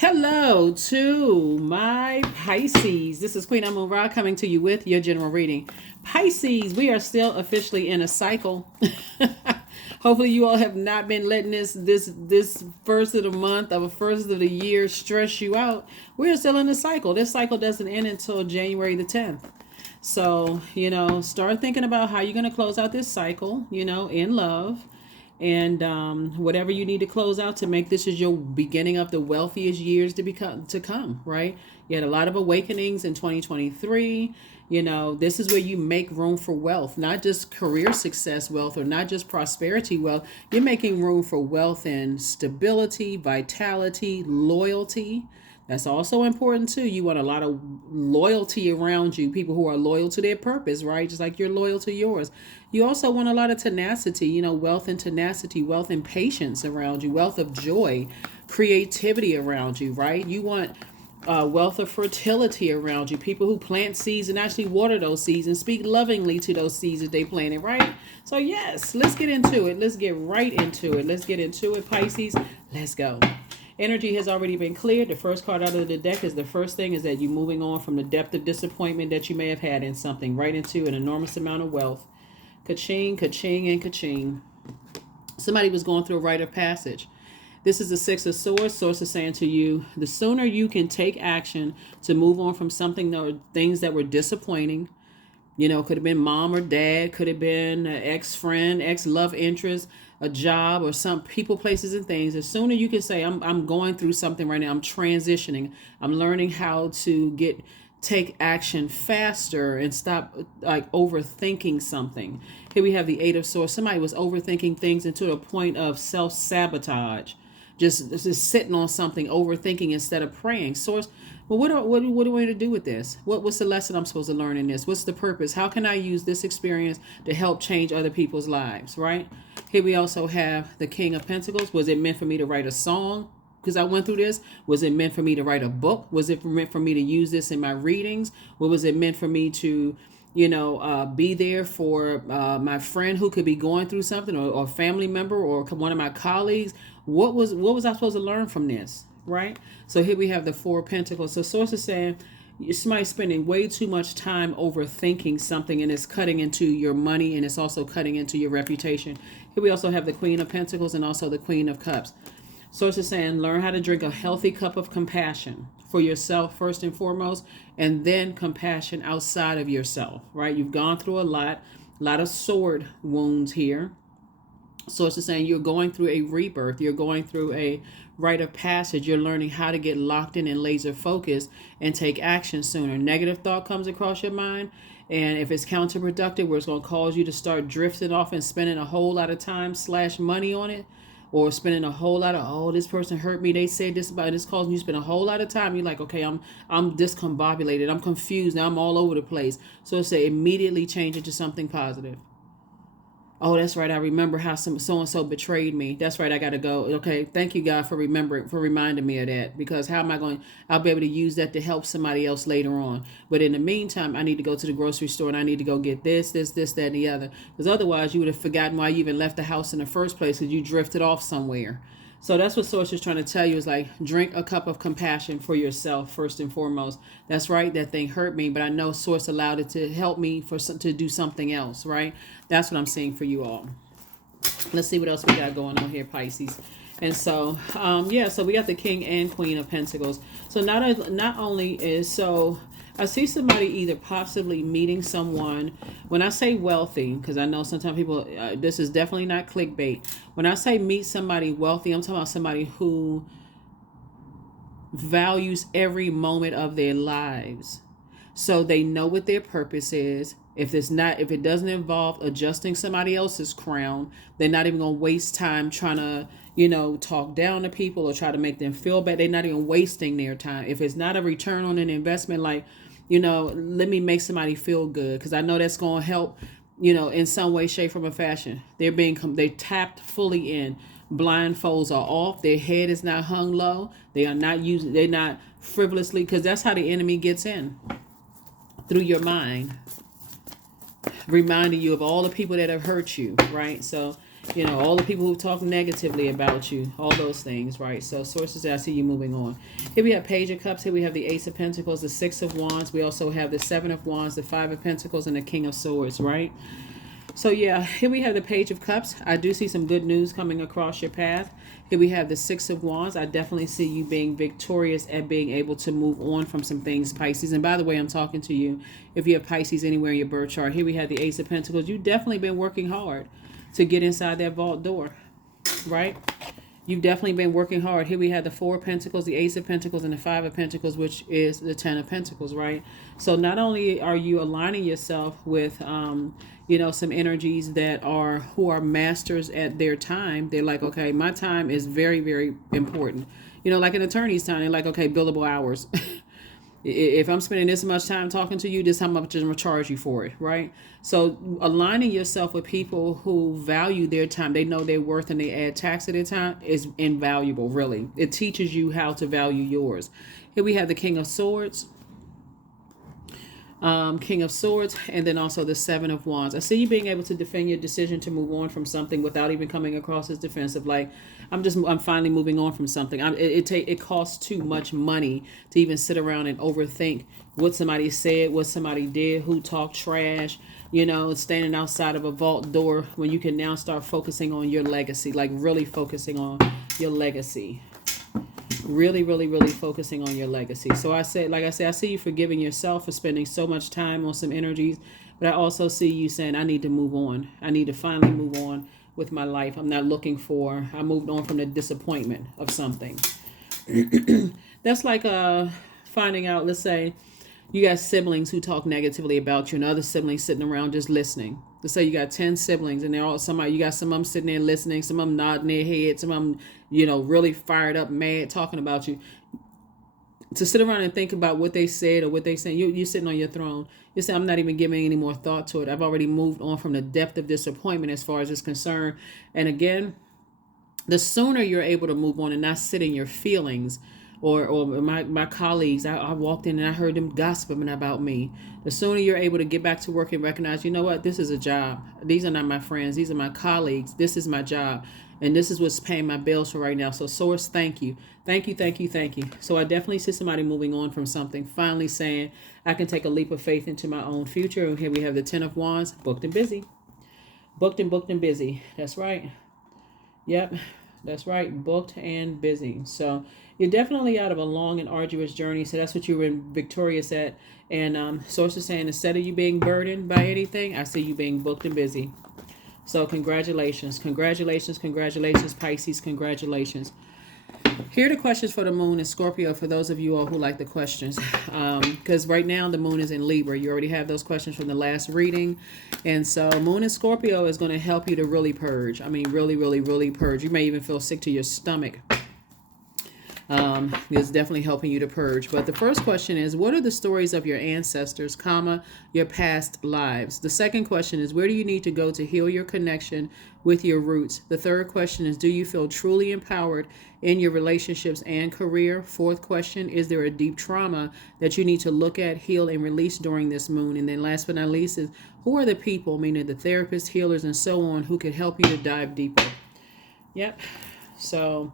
Hello to my Pisces. This is Queen Amun Ra coming to you with your general reading. Pisces, we are still officially in a cycle. Hopefully you all have not been letting this first of the month or first of the year stress you out. We are still in a cycle. This cycle doesn't end until January the 10th. So, start thinking about how you're going to close out this cycle, in love and whatever you need to close out to make this is your beginning of the wealthiest years to come, right? You had a lot of awakenings in 2023. This is where you make room for wealth, not just career success wealth or not just prosperity wealth. You're making room for wealth and stability, vitality, loyalty. That's also important too. You want a lot of loyalty around you, people who are loyal to their purpose, right? Just like you're loyal to yours. You also want a lot of tenacity, wealth and tenacity, wealth and patience around you, wealth of joy, creativity around you, right? You want wealth of fertility around you, people who plant seeds and actually water those seeds and speak lovingly to those seeds that they planted, right? So yes, let's get into it. Let's get right into it. Let's get into it, Pisces. Let's go. Energy has already been cleared. The first card out of the deck is the first thing is that you're moving on from the depth of disappointment that you may have had in something right into an enormous amount of wealth. Ka-ching, ka-ching, and ka-ching. Somebody was going through a rite of passage. This is the Six of Swords. Source is saying to you, the sooner you can take action to move on from something or things that were disappointing, could have been mom or dad, could have been an ex-friend, ex-love interest, a job, or some people, places, and things. The sooner you can say, I'm going through something right now, I'm transitioning, I'm learning how to take action faster and stop like overthinking something. Here we have the Eight of Swords. Somebody was overthinking things into a point of self-sabotage. Just sitting on something, overthinking instead of praying. Source, well, what do we want to do with this? What's the lesson I'm supposed to learn in this? What's the purpose? How can I use this experience to help change other people's lives, right? Here we also have the King of Pentacles. Was it meant for me to write a song because I went through this? Was it meant for me to write a book? Was it meant for me to use this in my readings? What was it meant for me to be there for my friend who could be going through something, or family member, or one of my colleagues? What was I supposed to learn from this, right? So here we have the Four of Pentacles. So source is saying somebody's spending way too much time overthinking something, and it's cutting into your money, and it's also cutting into your reputation. Here we also have the Queen of Pentacles and also the Queen of Cups. Source is saying learn how to drink a healthy cup of compassion for yourself first and foremost, and then compassion outside of yourself, right? You've gone through a lot of sword wounds here. Source is saying you're going through a rebirth. You're going through a rite of passage. You're learning how to get locked in and laser focused and take action sooner. Negative thought comes across your mind, and if it's counterproductive, where it's going to cause you to start drifting off and spending a whole lot of time / money on it, or spending a whole lot of, oh, this person hurt me, they said this about this, causing you to spend a whole lot of time. You're like, okay, I'm discombobulated, I'm confused, now I'm all over the place. So it's say immediately change it to something positive. Oh, that's right, I remember how so and so betrayed me. That's right, I gotta go. Okay, thank you, God, for reminding me of that, because how am I going, I'll be able to use that to help somebody else later on. But in the meantime, I need to go to the grocery store and I need to go get this, that, and the other, because otherwise you would have forgotten why you even left the house in the first place, because you drifted off somewhere. So that's what Source is trying to tell you, is like, drink a cup of compassion for yourself first and foremost. That's right, that thing hurt me, but I know Source allowed it to help me to do something else, right? That's what I'm seeing for you all. Let's see what else we got going on here, Pisces. And so, so we got the King and Queen of Pentacles. So not only is, so I see somebody either possibly meeting someone. When I say wealthy, because I know sometimes people, this is definitely not clickbait. When I say meet somebody wealthy, I'm talking about somebody who values every moment of their lives. So they know what their purpose is. If it doesn't involve adjusting somebody else's crown, they're not even going to waste time trying to, talk down to people or try to make them feel bad. They're not even wasting their time. If it's not a return on an investment, like, let me make somebody feel good, because I know that's going to help, in some way, shape, form, or fashion. They're tapped fully in. Blindfolds are off. Their head is not hung low. They're not frivolously, because that's how the enemy gets in, through your mind, reminding you of all the people that have hurt you, right? So You know, all the people who talk negatively about you, all those things, right? So sources, I see you moving on. Here we have Page of Cups. Here we have the Ace of Pentacles, the Six of Wands. We also have the Seven of Wands, the Five of Pentacles, and the King of Swords, right? So yeah, here we have the Page of Cups. I do see some good news coming across your path. Here we have the Six of Wands. I definitely see you being victorious at being able to move on from some things, Pisces. And by the way, I'm talking to you if you have Pisces anywhere in your birth chart. Here we have the Ace of Pentacles. You've definitely been working hard to get inside that vault door, right? You've definitely been working hard. Here we have the Four of Pentacles, the Ace of Pentacles, and the Five of Pentacles, which is the Ten of Pentacles, right? So not only are you aligning yourself with, you know, some energies that are, who are masters at their time. They're like, okay, my time is very, very important. You know, like an attorney's time, they're like, okay, billable hours. If I'm spending this much time talking to you, this is how much I'm going to charge you for it, right? So aligning yourself with people who value their time, they know their worth, and they add tax to their time is invaluable, really. It teaches you how to value yours. Here we have the King of Swords. King of Swords, and then also the Seven of Wands. I see you being able to defend your decision to move on from something without even coming across as defensive. Like, I'm finally moving on from something. It costs too much money to even sit around and overthink what somebody said, what somebody did, who talked trash, you know, standing outside of a vault door, when you can now start focusing on your legacy, like really focusing on your legacy. Really, really, really focusing on your legacy. So I said, like I said, I see you forgiving yourself for spending so much time on some energies, but I also see you saying, I need to move on. I need to finally move on with my life. I'm not looking for, I moved on from the disappointment of something. That's like finding out, let's say you got siblings who talk negatively about you, and other siblings sitting around just listening. Let's say you got 10 siblings, and they're all somebody, you got some of them sitting there listening, some of them nodding their head, some of them, you know, really fired up, mad, talking about you. To sit around and think about what they said or what they saying, you're sitting on your throne. You say, I'm not even giving any more thought to it. I've already moved on from the depth of disappointment as far as it's concerned. And again, the sooner you're able to move on and not sit in your feelings, or my colleagues, I walked in and I heard them gossiping about me. The sooner you're able to get back to work and recognize, you know what, this is a job. These are not my friends. These are my colleagues. This is my job. And this is what's paying my bills for right now. So source, thank you. Thank you, thank you, thank you. So I definitely see somebody moving on from something, finally saying, I can take a leap of faith into my own future. And here we have the Ten of Wands, booked and busy. Booked and busy. That's right. Yep. That's right. Booked and busy. So you're definitely out of a long and arduous journey. So that's what you were victorious at. And sources saying, instead of you being burdened by anything, I see you being booked and busy. So congratulations. Congratulations. Congratulations, Pisces. Congratulations. Here are the questions for the moon and Scorpio, for those of you all who like the questions. Because right now the moon is in Libra. You already have those questions from the last reading. And so moon and Scorpio is going to help you to really purge. I mean, really, really, really purge. You may even feel sick to your stomach. It's definitely helping you to purge. But the first question is, what are the stories of your ancestors, comma, your past lives? The second question is, where do you need to go to heal your connection with your roots? The third question is, do you feel truly empowered in your relationships and career? Fourth question, is there a deep trauma that you need to look at, heal, and release during this moon? And then last but not least is, who are the people, meaning the therapists, healers, and so on, who could help you to dive deeper? Yep. So,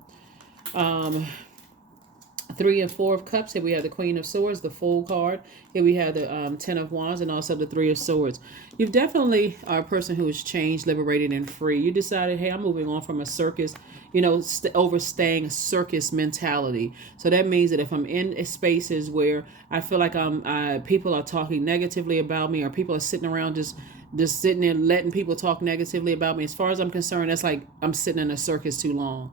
Three and Four of Cups. Here we have the Queen of Swords, the Fool card. Here we have the Ten of Wands, and also the Three of Swords. You definitely are a person who is changed, liberated, and free. You decided, hey, I'm moving on from a circus, you know, overstaying a circus mentality. So that means that if I'm in spaces where I feel like people are talking negatively about me, or people are sitting around just sitting there letting people talk negatively about me, as far as I'm concerned, that's like I'm sitting in a circus too long.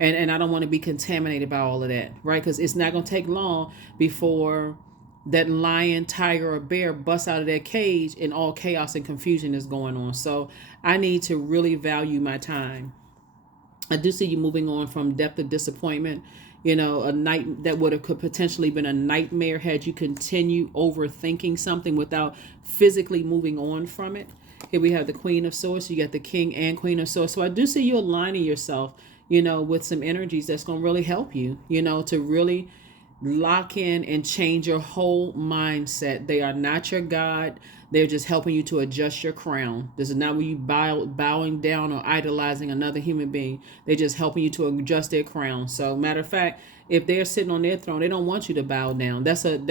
And I don't want to be contaminated by all of that, right? Because it's not going to take long before that lion, tiger, or bear busts out of that cage and all chaos and confusion is going on. So I need to really value my time. I do see you moving on from depth of disappointment. You know, a night that could potentially been a nightmare had you continue overthinking something without physically moving on from it. Here we have the Queen of Swords. You got the King and Queen of Swords. So I do see you aligning yourself, you know, with some energies that's going to really help you, you know, to really lock in and change your whole mindset. They are not your God. They're just helping you to adjust your crown. This is not where you bowing down or idolizing another human being. They're just helping you to adjust their crown. So matter of fact, if they're sitting on their throne, they don't want you to bow down. That's an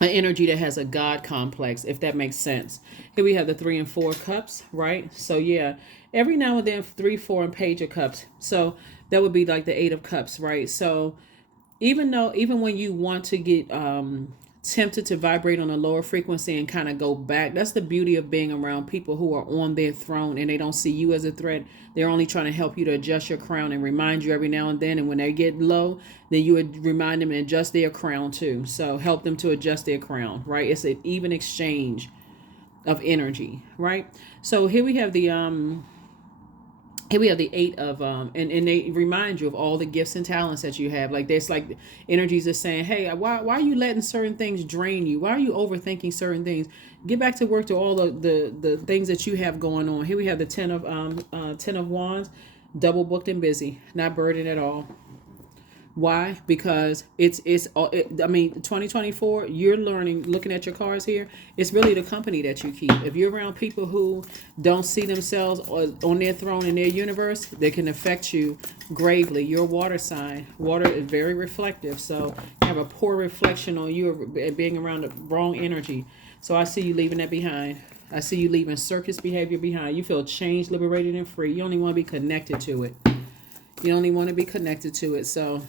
energy that has a God complex, if that makes sense. Here we have the 3 and 4 cups, right? So yeah, every now and then 3, 4, and page of cups. So that would be like the 8 of cups, right? So even when you want to get tempted to vibrate on a lower frequency and kind of go back, that's the beauty of being around people who are on their throne and they don't see you as a threat. They're only trying to help you to adjust your crown and remind you every now and then. And when they get low, then you would remind them and adjust their crown too. So help them to adjust their crown, right? It's an even exchange of energy, right? So here we have the 8 of and they remind you of all the gifts and talents that you have. Like there's like energies are saying, hey, why are you letting certain things drain you? Why are you overthinking certain things? Get back to work to all the things that you have going on. Here we have the 10 of wands, double booked and busy, not burdened at all. Why? Because it's 2024, you're learning, looking at your cards here, it's really the company that you keep. If you're around people who don't see themselves on their throne in their universe, they can affect you gravely. You're a water sign. Water is very reflective. So you have a poor reflection on you being around the wrong energy. So I see you leaving that behind. I see you leaving circus behavior behind. You feel changed, liberated, and free. You only want to be connected to it. You only want to be connected to it. So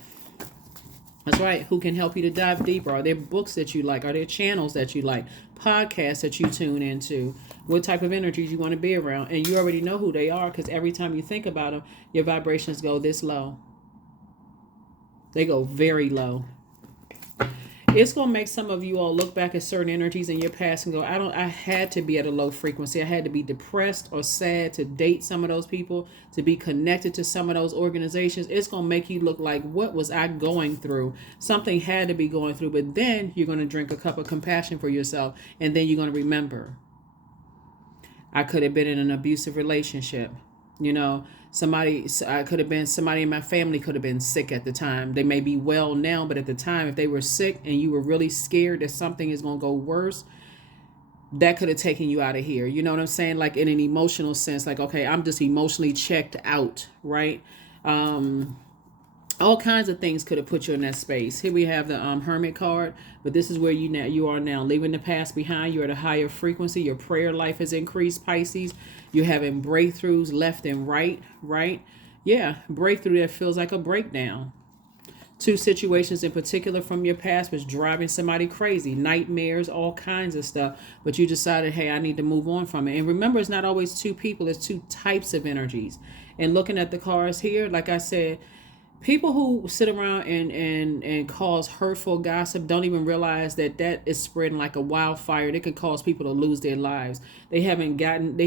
that's right. Who can help you to dive deeper? Are there books that you like? Are there channels that you like? Podcasts that you tune into? What type of energies you want to be around? And you already know who they are because every time you think about them, your vibrations go this low. They go very low. It's going to make some of you all look back at certain energies in your past and go, I had to be at a low frequency. I had to be depressed or sad to date some of those people, to be connected to some of those organizations. It's going to make you look like, what was I going through? Something had to be going through. But then you're going to drink a cup of compassion for yourself. And then you're going to remember, I could have been in an abusive relationship. You know, somebody in my family could have been sick at the time. They may be well now, but at the time, if they were sick and you were really scared that something is going to go worse, that could have taken you out of here. You know what I'm saying? Like in an emotional sense, like, okay, I'm just emotionally checked out, right? All kinds of things could have put you in that space. Here we have the Hermit card, but this is where you are now, leaving the past behind. You're at a higher frequency. Your prayer life has increased, Pisces. You're having breakthroughs left and right? Yeah, breakthrough that feels like a breakdown. 2 situations in particular from your past was driving somebody crazy, nightmares, all kinds of stuff. But you decided, hey, I need to move on from it. And remember, it's not always 2 people. It's 2 types of energies. And looking at the cards here, like I said, people who sit around and cause hurtful gossip don't even realize that is spreading like a wildfire. It could cause people to lose their lives. They haven't gotten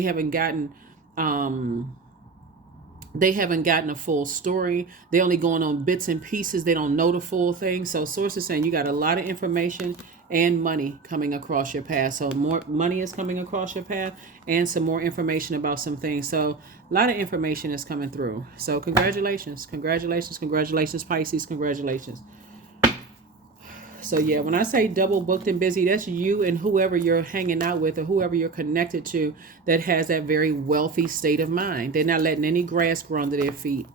a full story. They're only going on bits and pieces. They don't know the full thing. So sources saying you got a lot of information and money coming across your path. So more money is coming across your path and some more information about some things. So a lot of information is coming through. So congratulations, Pisces, congratulations. So yeah, when I say double booked and busy, that's you and whoever you're hanging out with or whoever you're connected to that has that very wealthy state of mind. They're not letting any grass grow under their feet.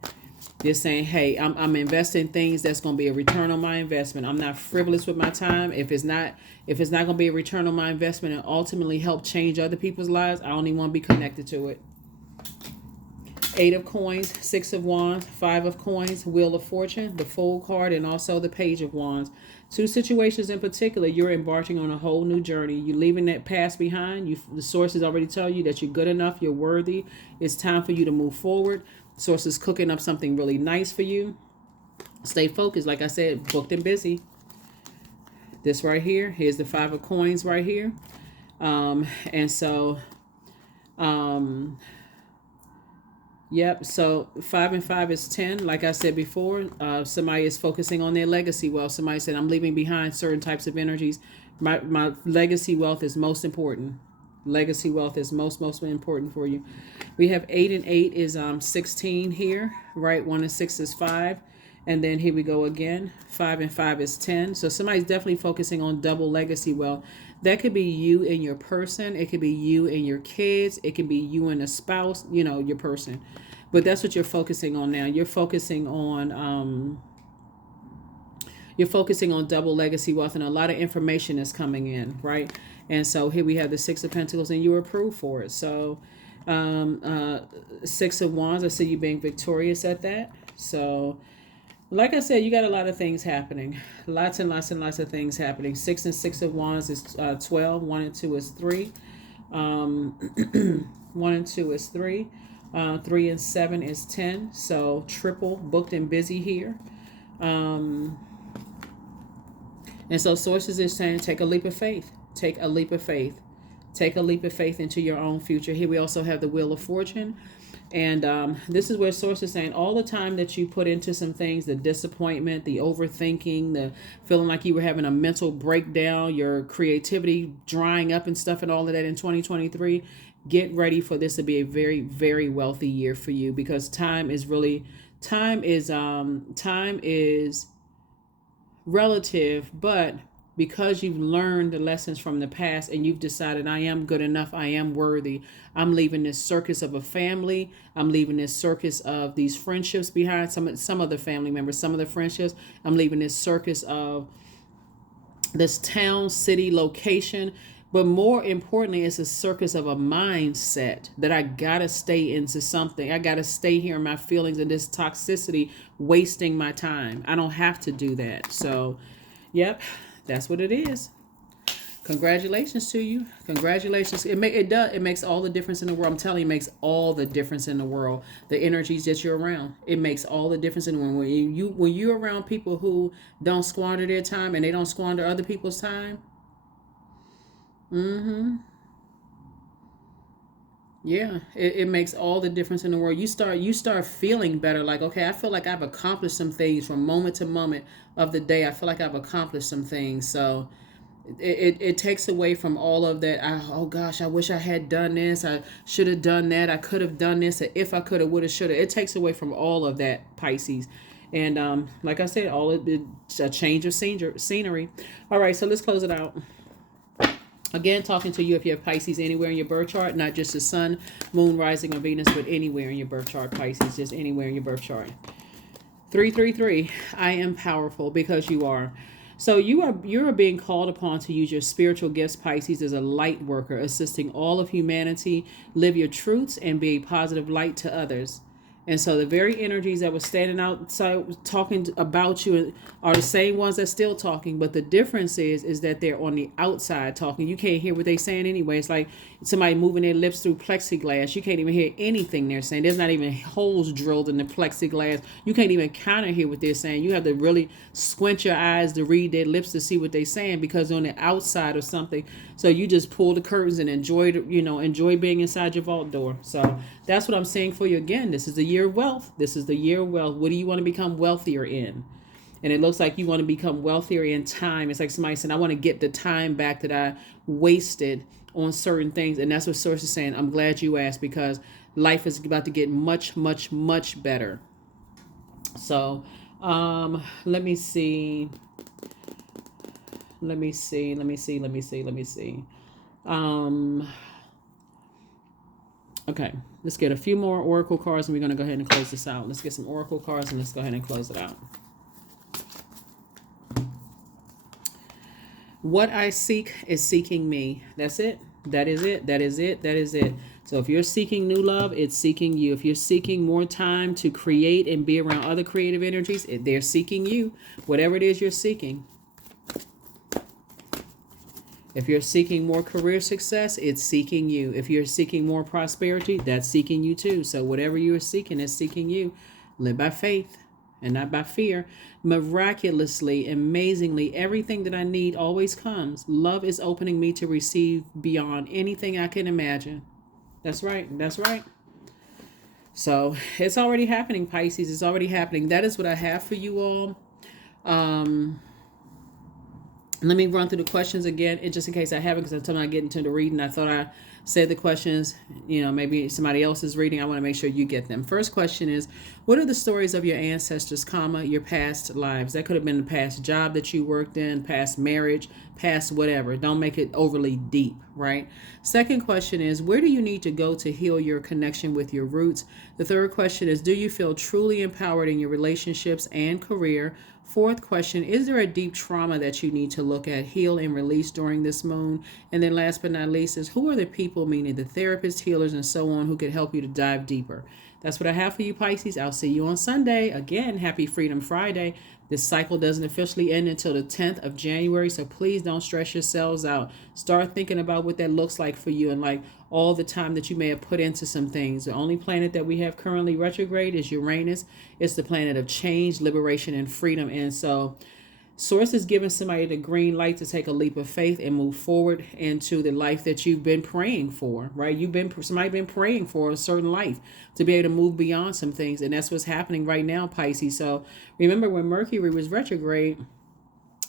They're saying, hey, I'm investing in things that's going to be a return on my investment. I'm not frivolous with my time. If it's not going to be a return on my investment and ultimately help change other people's lives, I only want to be connected to it. 8 of coins, 6 of wands, 5 of coins, wheel of fortune, the Fool card, and also the Page of wands. 2 situations in particular, you're embarking on a whole new journey. You're leaving that past behind. The sources already tell you that you're good enough, you're worthy. It's time for you to move forward. Sources cooking up something really nice for you. Stay focused. Like I said, booked and busy. This right here, here's the 5 of coins right here. Yep. So 5 and 5 is 10. Like I said before, somebody is focusing on their legacy wealth. Somebody said, I'm leaving behind certain types of energies. My legacy wealth is most important. Legacy wealth is most important for you. We have 8 and 8 is 16 here, right? 1 and 6 is 5. And then here we go again. 5 and 5 is 10. So somebody's definitely focusing on double legacy wealth. That could be you and your person. It could be you and your kids. It could be you and a spouse, you know, your person. But that's what you're focusing on now. You're focusing on double legacy wealth, and a lot of information is coming in, right? And so here we have the 6 of Pentacles, and you were approved for it. So 6 of Wands, I see you being victorious at that. So like I said, you got a lot of things happening. Lots and lots and lots of things happening. 6 and 6 of Wands is 12. 1 and 2 is 3. 1 and 2 is 3. 3 and 7 is 10. So triple booked and busy here. And so sources is saying take a leap of faith. Take a leap of faith. Take a leap of faith into your own future. Here we also have the Wheel of Fortune. And this is where source is saying all the time that you put into some things, the disappointment, the overthinking, the feeling like you were having a mental breakdown, your creativity drying up and stuff and all of that in 2023, get ready for this to be a very, very wealthy year for you, because time is relative, but because you've learned the lessons from the past and you've decided, I am good enough, I am worthy, I'm leaving this circus of a family, I'm leaving this circus of these friendships behind, some of the family members, some of the friendships, I'm leaving this circus of this town, city, location, but more importantly, it's a circus of a mindset that I gotta stay into something. I gotta stay here in my feelings and this toxicity, wasting my time. I don't have to do that. So, yep. That's what it is. Congratulations to you. Congratulations. It makes all the difference in the world. I'm telling you, it makes all the difference in the world. The energies that you're around, it makes all the difference in the world. When you're around people who don't squander their time and they don't squander other people's time. Yeah, it makes all the difference in the world. You start feeling better. Like, okay, I feel like I've accomplished some things from moment to moment of the day. I feel like I've accomplished some things. So it takes away from all of that. Oh gosh, I wish I had done this. I should have done that. I could have done this. If I could have, would have, should have. It takes away from all of that, Pisces. And like I said, it's a change of scenery. All right, so let's close it out. Again, talking to you if you have Pisces anywhere in your birth chart, not just the sun, moon, rising, or Venus, but anywhere in your birth chart, Pisces, just anywhere in your birth chart. 333, I am powerful because you are. So you are being called upon to use your spiritual gifts, Pisces, as a light worker, assisting all of humanity, live your truths, and be a positive light to others. And so the very energies that were standing outside talking about you are the same ones that's still talking. But the difference is that they're on the outside talking. You can't hear what they're saying anyway. It's like somebody moving their lips through plexiglass. You can't even hear anything they're saying. There's not even holes drilled in the plexiglass. You can't even kind of hear what they're saying. You have to really squint your eyes to read their lips to see what they're saying, because on the outside or something. So you just pull the curtains and enjoy being inside your vault door. So that's what I'm saying for you again. This is the year of wealth. This is the year of wealth. What do you want to become wealthier in? And it looks like you want to become wealthier in time. It's like somebody saying, I want to get the time back that I wasted on certain things. And that's what Source is saying. I'm glad you asked, because life is about to get much, much, much better. So let me see. Okay, let's get a few more oracle cards and we're going to go ahead and close this out. Let's get some oracle cards and let's go ahead and close it out. What I seek is seeking me. That's it. That is it. That is it. That is it. So if you're seeking new love, it's seeking you. If you're seeking more time to create and be around other creative energies, they're seeking you. Whatever it is you're seeking. If you're seeking more career success, it's seeking you. If you're seeking more prosperity, that's seeking you too. So whatever you're seeking is seeking you. Live by faith and not by fear. Miraculously, amazingly, everything that I need always comes. Love is opening me to receive beyond anything I can imagine. That's right. That's right. So it's already happening, Pisces. It's already happening. That is what I have for you all. Let me run through the questions again, just in case I haven't, because I'm not getting to the reading. I thought I say the questions. Maybe somebody else is reading. I want to make sure you get them. First question is, what are the stories of your ancestors, comma, your past lives? That could have been the past job that you worked in, past marriage, past whatever. Don't make it overly deep, right? Second question is, where do you need to go to heal your connection with your roots? The third question is, do you feel truly empowered in your relationships and career? Fourth question, is there a deep trauma that you need to look at, heal, and release during this moon? And then last but not least is, who are the people, meaning the therapists, healers, and so on, who could help you to dive deeper? That's what I have for you, Pisces. I'll see you on Sunday. Again, happy Freedom Friday. This cycle doesn't officially end until the 10th of January, so please don't stress yourselves out. Start thinking about what that looks like for you and like all the time that you may have put into some things. The only planet that we have currently retrograde is Uranus. It's the planet of change, liberation, and freedom. And so Source is giving somebody the green light to take a leap of faith and move forward into the life that you've been praying for, right? Somebody been praying for a certain life to be able to move beyond some things. And that's what's happening right now, Pisces. So remember when Mercury was retrograde,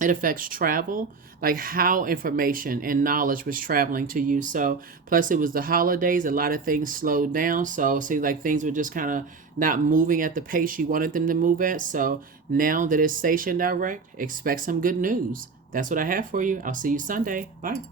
it affects travel, like how information and knowledge was traveling to you. So plus it was the holidays, a lot of things slowed down. So it seems like things were just kind of not moving at the pace you wanted them to move at. So now that it's station direct, expect some good news. That's what I have for you. I'll see you Sunday. Bye.